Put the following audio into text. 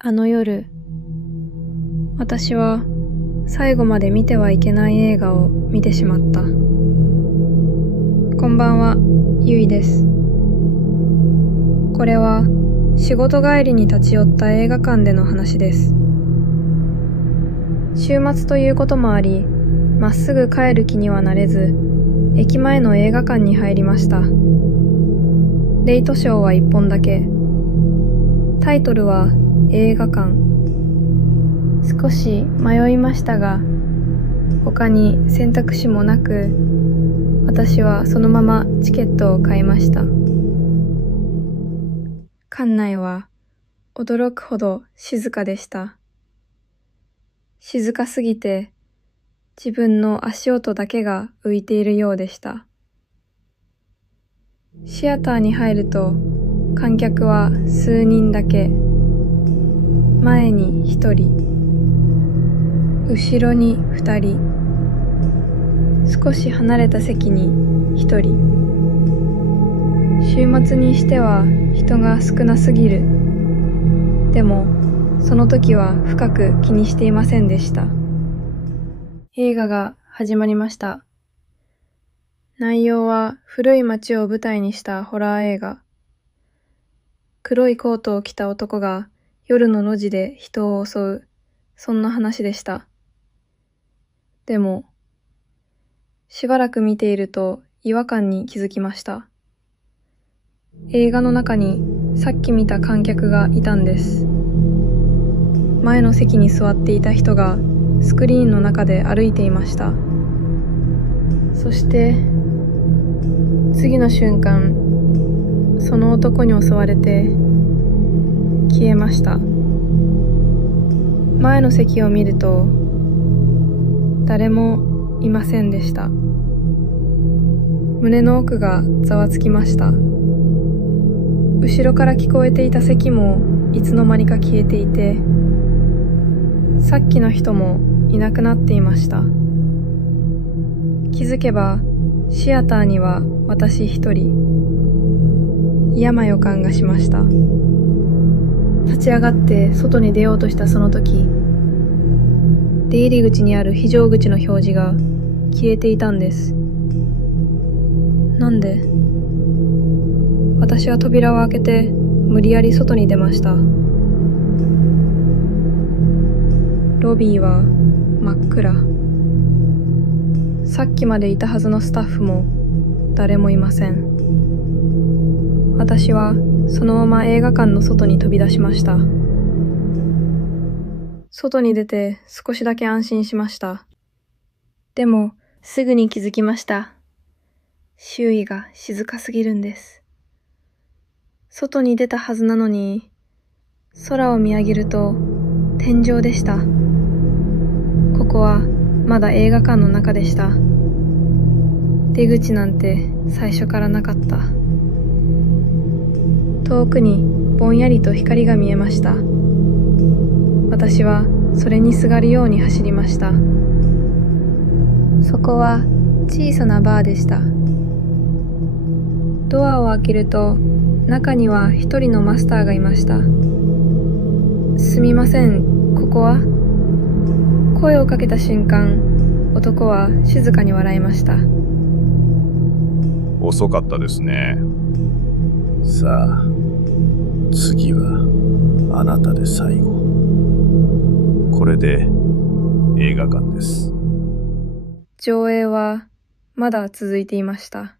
あの夜、私は最後まで見てはいけない映画を見てしまった。こんばんは、ゆいです。これは仕事帰りに立ち寄った映画館での話です。週末ということもあり、まっすぐ帰る気にはなれず、駅前の映画館に入りました。レイトショーは1本だけ。タイトルは映画館。少し迷いましたが、他に選択肢もなく、私はそのままチケットを買いました。館内は驚くほど静かでした。静かすぎて、自分の足音だけが浮いているようでした。シアターに入ると、観客は数人だけ。前に1人、後ろに2人、少し離れた席に1人。週末にしては人が少なすぎる。でも、その時は深く気にしていませんでした。映画が始まりました。内容は古い街を舞台にしたホラー映画。黒いコートを着た男が夜の路地で人を襲う、そんな話でした。でも、しばらく見ていると違和感に気づきました。映画の中にさっき見た観客がいたんです。前の席に座っていた人がスクリーンの中で歩いていました。そして、次の瞬間、その男に襲われて消えました。前の席を見ると誰もいませんでした。胸の奥がざわつきました。後ろから聞こえていた咳もいつの間にか消えていて、さっきの人もいなくなっていました。気づけばシアターには私一人。嫌な予感がしました。立ち上がって外に出ようとしたその時、出入り口にある非常口の表示が消えていたんです。なんで？私は扉を開けて無理やり外に出ました。ロビーは真っ暗。さっきまでいたはずのスタッフも誰もいません。私はそのまま映画館の外に飛び出しました。外に出て少しだけ安心しました。でもすぐに気づきました。周囲が静かすぎるんです。外に出たはずなのに、空を見上げると天井でした。ここはまだ映画館の中でした。出口なんて最初からなかった。遠くにぼんやりと光が見えました。私はそれにすがるように走りました。そこは小さなバーでした。ドアを開けると中には一人のマスターがいました。すみません、ここは？声をかけた瞬間、男は静かに笑いました。遅かったですね。さあ、次はあなたで最後。これで映画館です。上映はまだ続いていました。